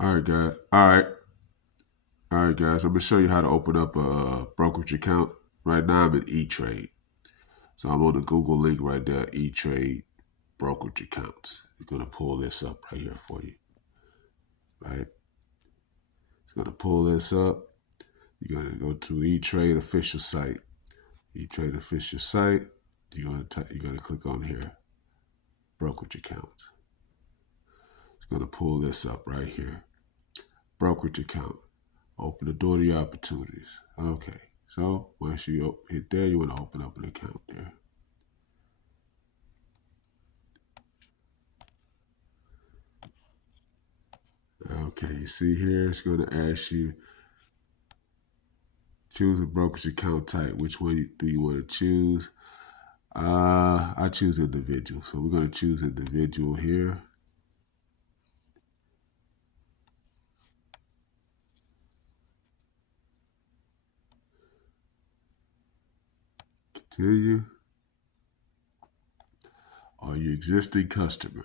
All right, guys. All right, guys. I'm gonna show you how to open up a brokerage account. Right now, I'm in E-Trade, so I'm on the Google link right there. E-Trade brokerage accounts. It's gonna pull this up right here for you. Right. It's gonna pull this up. You're gonna go to E-Trade official site. E-Trade official site. You're gonna click on here, brokerage accounts. It's gonna pull this up right here, brokerage account. Open the door to your opportunities. Okay. So once you hit there, you want to open up an account there. Okay, you see here, it's going to ask you, choose a brokerage account type. Which one do you want to choose? I choose individual. So we're going to choose individual here. Continue. Are you existing customer?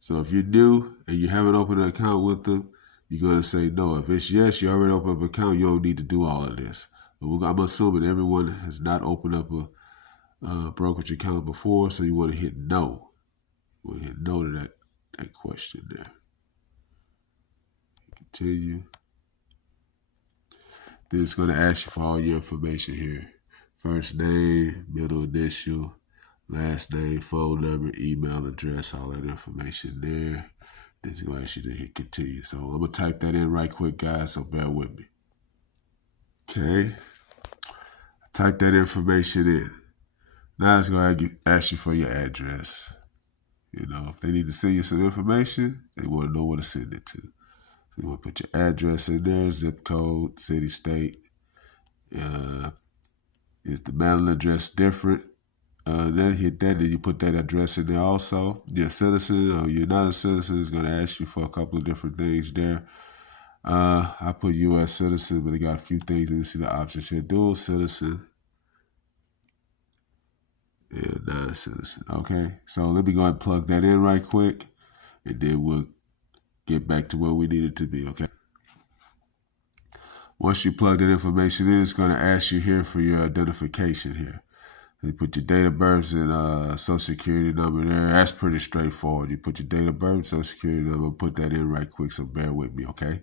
So if you're new and you haven't opened an account with them, you're going to say no. If it's yes, you already opened up an account, you don't need to do all of this. But I'm assuming everyone has not opened up a brokerage account before, so you want to hit no. You want to hit no to that question there. Continue. Then it's going to ask you for all your information here. First name, middle initial, last name, phone number, email address, all that information there. Then it's going to ask you to hit continue. So I'm going to type that in right quick, guys, so bear with me. Okay. Type that information in. Now it's going to ask you for your address. You know, if they need to send you some information, they want to know where to send it to. So you want to put your address in there, zip code, city, state. Is the mailing address different? Then hit that, then you put that address in there also. You're a citizen or you're not a citizen, it's going to ask you for a couple of different things there. I put U.S. citizen, but they got a few things. Let me see the options here. Dual citizen and non-citizen. Okay, so let me go ahead and plug that in right quick, and then we'll get back to where we needed to be, okay? Once you plug that information in, it's going to ask you here for your identification here. You put your date of birth and social security number there. That's pretty straightforward. You put your date of birth, social security number, put that in right quick, so bear with me, okay?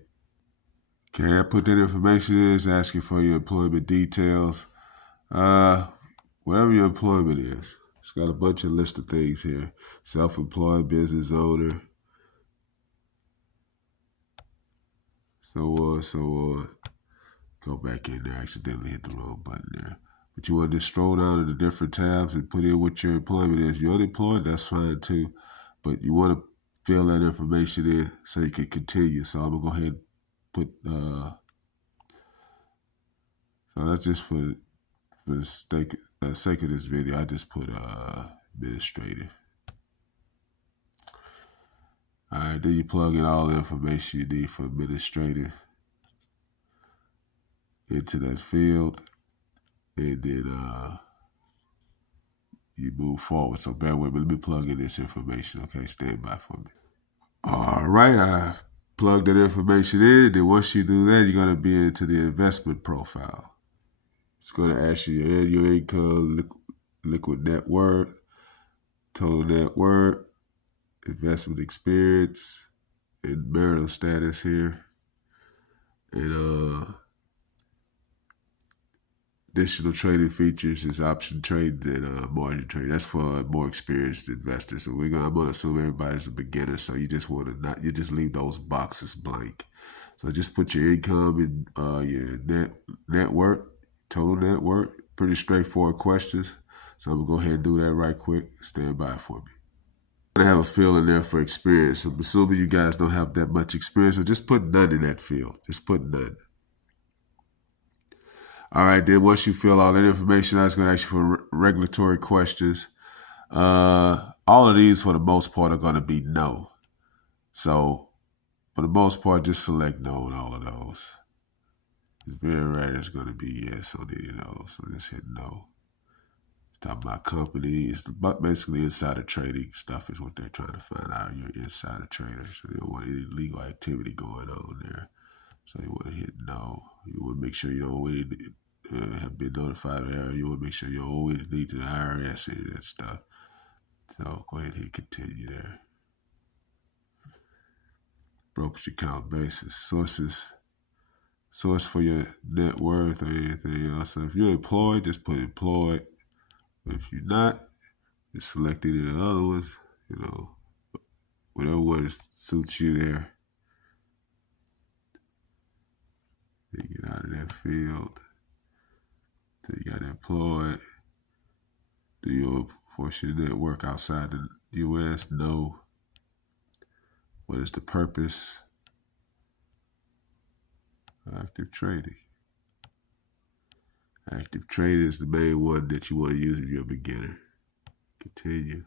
Okay, I put that information in. It's asking for your employment details. Whatever your employment is. It's got a bunch of list of things here. Self-employed, business owner, so on, so on. Go back in there. I accidentally hit the wrong button there. But you want to just scroll down to the different tabs and put in what your employment is. If you're unemployed, that's fine too. But you want to fill that information in so you can continue. So I'm going to go ahead and put, so that's just for the sake of this video. I just put administrative. All right, then you plug in all the information you need for administrative into that field, and then you move forward. So bear with me. Let me plug in this information. Okay, stand by for me. All right, I plugged that information in. And then once you do that, you're going to be into the investment profile. It's going to ask you your annual income, liquid net worth, total net worth, investment experience, and marital status here. And additional trading features is option trade and margin trade. That's for more experienced investors. So I'm gonna assume everybody's a beginner, so you just leave those boxes blank. So just put your income and your net worth, total net worth. Pretty straightforward questions. So I'm gonna go ahead and do that right quick. Stand by for me. I have a field in there for experience. I'm assuming you guys don't have that much experience, so just put none in that field. Just put none. All right, then once you fill all that information out, it's going to ask you for regulatory questions. All of these, for the most part, are going to be no. So, for the most part, just select no on all of those. It's very rare it's going to be yes on any of those, so just hit no. Talking about companies, but basically insider trading stuff is what they're trying to find out. You're insider traders, so they don't want any illegal activity going on there. So you want to hit no. You want to make sure you don't really have been notified of error. You want to make sure you don't owe anything to the IRS, any of that stuff. So go ahead and hit continue there. Brokerage account basis, source for your net worth or anything else. So if you're employed, just put employed. But if you're not, just select any of the other ones. Whatever one suits you there. You get out of that field. So you got employed. Do you force your network outside the U.S.? No. What is the purpose? Active trading. Active trading is the main one that you want to use if you're a beginner. Continue.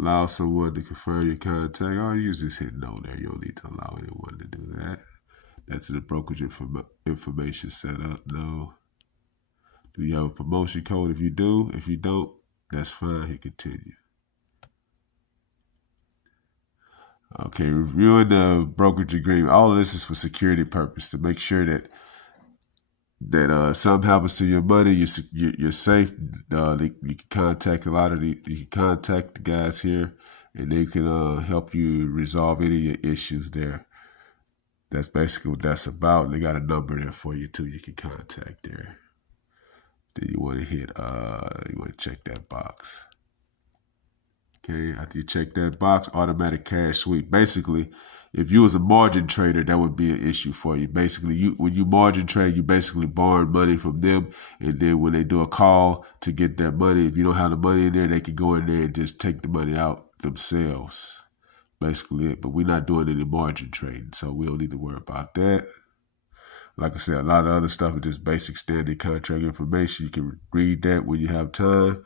Allow someone to confirm your contact. Oh, you just hit no there. You don't need to allow anyone to do that. That's the brokerage information set up. No. Do you have a promotion code? If you do, if you don't, that's fine. Hit continue. Okay, reviewing the brokerage agreement. All of this is for security purpose to make sure that something happens to your money, you're safe. You can contact you can contact the guys here, and they can help you resolve any of your issues there. That's basically what that's about. They got a number there for you too. You can contact there. Then you want to hit. You want to check that box. Okay, after you check that box, automatic cash sweep. Basically, if you was a margin trader, that would be an issue for you. Basically, when you margin trade, you basically borrowing money from them, and then when they do a call to get that money, if you don't have the money in there, they can go in there and just take the money out themselves. Basically it. But we're not doing any margin trading, so we don't need to worry about that. Like I said, a lot of other stuff is just basic standard contract information. You can read that when you have time.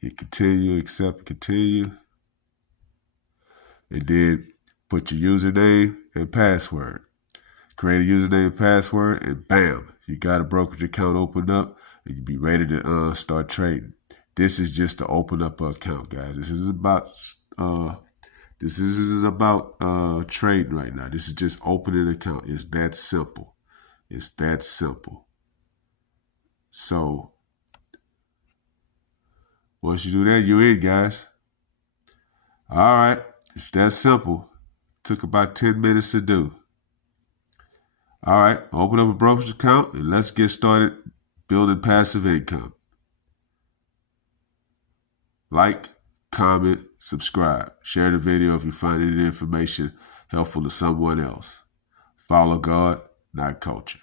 Hit continue, accept, continue. And then put your username and password. Create a username and password, and bam, you got a brokerage account opened up, and you'll be ready to start trading. This is just to open up an account, guys. This isn't about trading right now. This is just opening an account. It's that simple. It's that simple. So once you do that, you're in, guys. All right. It's that simple. Took about 10 minutes to do. All right. Open up a brokerage account and let's get started building passive income. Like, comment, subscribe. Share the video if you find any information helpful to someone else. Follow God, not culture.